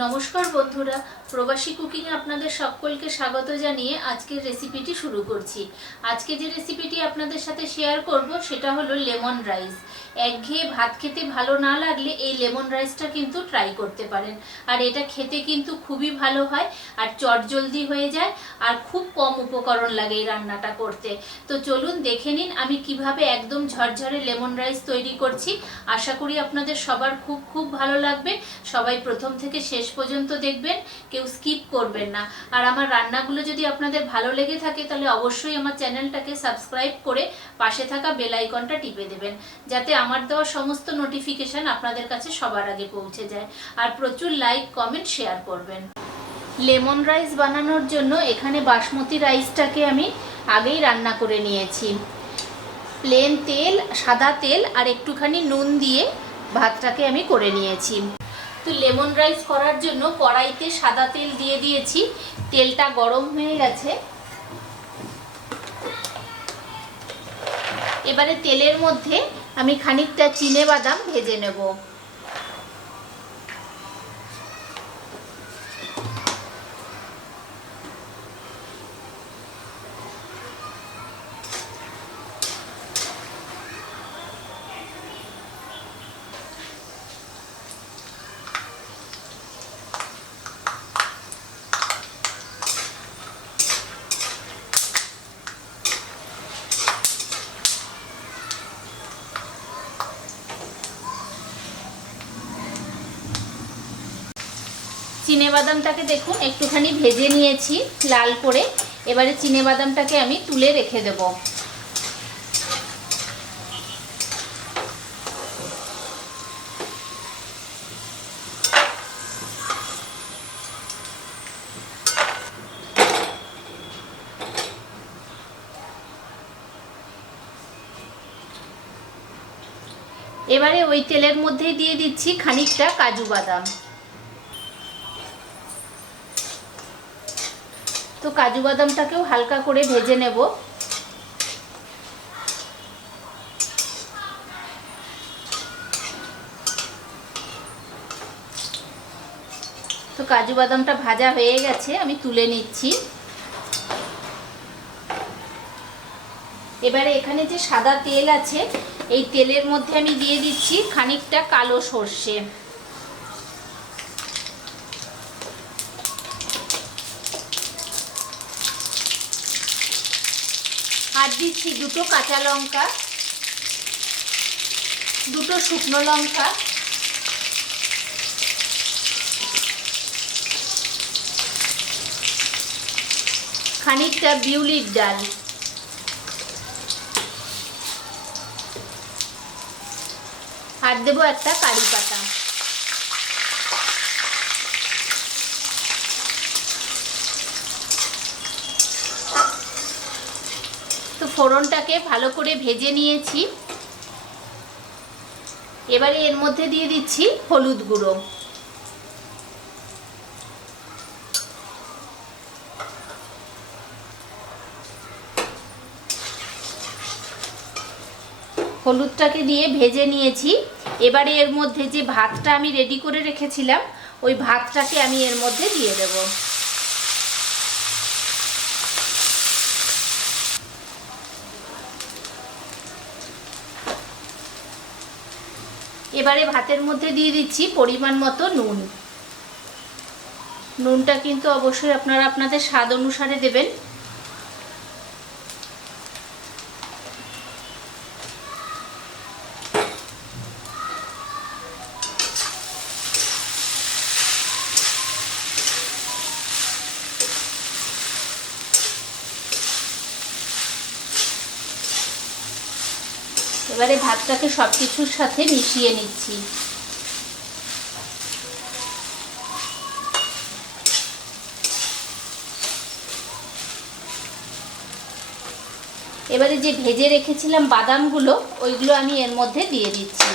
নমস্কার বন্ধুরা, প্রবাসী কুকিং এ আপনাদের সকলকে স্বাগত জানিয়ে আজকের রেসিপিটি শুরু করছি। আজকে যে রেসিপিটি আপনাদের সাথে শেয়ার করব সেটা হলো লেমন রাইস। একঘেয়ে ভাত খেতে ভালো না লাগলে এই লেমন রাইসটা কিন্তু ট্রাই করতে পারেন। আর এটা খেতে কিন্তু খুবই ভালো হয় আর চটজলদি হয়ে যায় আর খুব কম উপকরণ লাগে এই রান্নাটা করতে। তো চলুন দেখে নিন আমি কিভাবে একদম ঝরঝরে লেমন রাইস তৈরি করছি। আশা করি আপনাদের সবার খুব খুব ভালো লাগবে। সবাই প্রথম থেকে শেষ পর্যন্ত দেখবেন, কেউ স্কিপ করবেন না। আর আমার রান্নাগুলো যদি আপনাদের ভালো লেগে থাকে তাহলে অবশ্যই আমার চ্যানেলটাকে সাবস্ক্রাইব করে পাশে থাকা বেল আইকনটা টিপে দেবেন, যাতে আমার দেওয়া সমস্ত নোটিফিকেশন আপনাদের কাছে সবার আগে পৌঁছে যায়। আর প্রচুর লাইক, কমেন্ট, শেয়ার করবেন। লেমন রাইস বানানোর জন্য এখানে বাসমতি রাইসটাকে আমি আগেই রান্না করে নিয়েছি। প্লেন তেল, সাদা তেল আর একটুখানি নুন দিয়ে ভাতটাকে আমি করে নিয়েছি। তো লেমন রাইস করার জন্য কড়াইতে সাদা তেল দিয়ে দিয়েছি। তেলটা গরম হয়ে গেছে। এবারে তেলের মধ্যে আমি খানিকটা চিনেবাদাম ভেজে নেব। চিনেবাদামটাকে দেখুন একটুখানি ভেজে নিয়েছি লাল করে। এবারে চিনেবাদামটাকে আমি তুলে রেখে দেব। এবারে ওই তেলের মধ্যেই দিয়ে দিচ্ছি খানিকটা কাজু বাদাম। তো কাজু বাদামটাকেও হালকা করে ভেজে নেব। তো কাজু বাদামটা ভাজা হয়ে গেছে, আমি তুলে নিচ্ছি। এবারে এখানে যে সাদা তেল আছে এই তেলের মধ্যে আমি দিয়ে দিচ্ছি খানিকটা কালো সর্ষে। আর দিচ্ছি দুটো কাঁচা লঙ্কা, দুটো শুকনো লঙ্কা, খানিকটা বিউলির ডাল, আর দেবো একটা কারি পাতা। তো ফোড়নটাকে ভালো করে ভেজে নিয়েছি। এবারে এর মধ্যে দিয়ে দিচ্ছি হলুদ গুঁড়ো, হলুদটাকে দিয়ে ভেজে নিয়েছি। এবারে এর মধ্যে যে ভাতটা আমি রেডি করে রেখেছিলাম ওই ভাতটাকে আমি এর মধ্যে দিয়ে দেব। এবারে ভাতের মধ্যে দিয়ে দিচ্ছি পরিমাণ মতো নুন। নুনটা কিন্তু অবশ্যই আপনারা আপনাদের স্বাদ অনুসারে দেবেন। এবারে ভাতটাকে সব কিছুর সাথে মিশিয়ে নিচ্ছি। এবারে যে ভেজে রেখেছিলাম বাদামগুলো ওইগুলো আমি এর মধ্যে দিয়ে দিচ্ছি।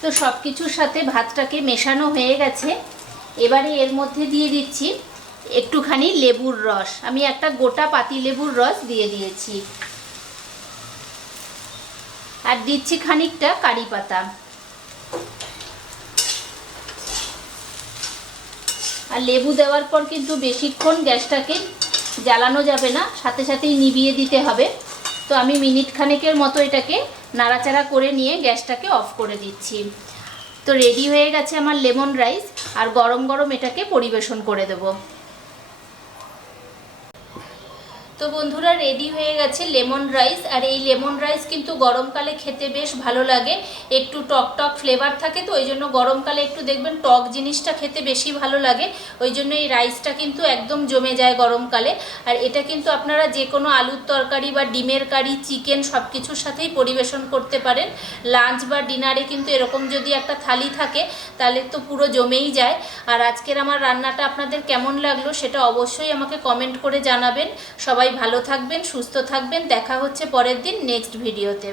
তো সব কিছুর সাথে ভাতটাকে মেশানো হয়ে গেছে। এবারে এর মধ্যে দিয়ে দিচ্ছি একটুখানি লেবুর রস। আমি একটা গোটা পাতি লেবুর রস দিয়ে দিয়েছি, আর দিচ্ছি খানিকটা কারি পাতা। আর লেবু দেওয়ার পর কিন্তু বেশিক্ষণ গ্যাসটাকে জ্বালানো যাবে না, সাথে সাথেই নিভিয়ে দিতে হবে। তো আমি মিনিট খানেকের মতো এটাকে নাড়াচাড়া করে নিয়ে গ্যাসটাকে অফ করে দিচ্ছি। তো রেডি হয়ে গেছে আমার লেমন রাইস, আর গরম গরম এটাকে পরিবেশন করে দেবো। তো বন্ধুরা, রেডি হয়ে গেছে লেমন রাইস। আর এই লেমন রাইস কিন্তু গরমকালে খেতে বেশ ভালো লাগে, একটু টক টক ফ্লেভার থাকে, তো ওই জন্য গরমকালে একটু দেখবেন টক জিনিসটা খেতে বেশি ভালো লাগে। ওই জন্য এই রাইসটা কিন্তু একদম জমে যায় গরমকালে। আর এটা কিন্তু আপনারা যে কোনো আলুর তরকারি বা ডিমের কারি, চিকেন সব কিছুর সাথেই পরিবেশন করতে পারেন। লাঞ্চ বা ডিনারে কিন্তু এরকম যদি একটা থালি থাকে তাহলে তো পুরো জমেই যায়। আর আজকের আমার রান্নাটা আপনাদের কেমন লাগলো সেটা অবশ্যই আমাকে কমেন্ট করে জানাবেন। সবাই ভালো থাকবেন, সুস্থ থাকবেন। দেখা হচ্ছে পরের দিন নেক্সট ভিডিওতে।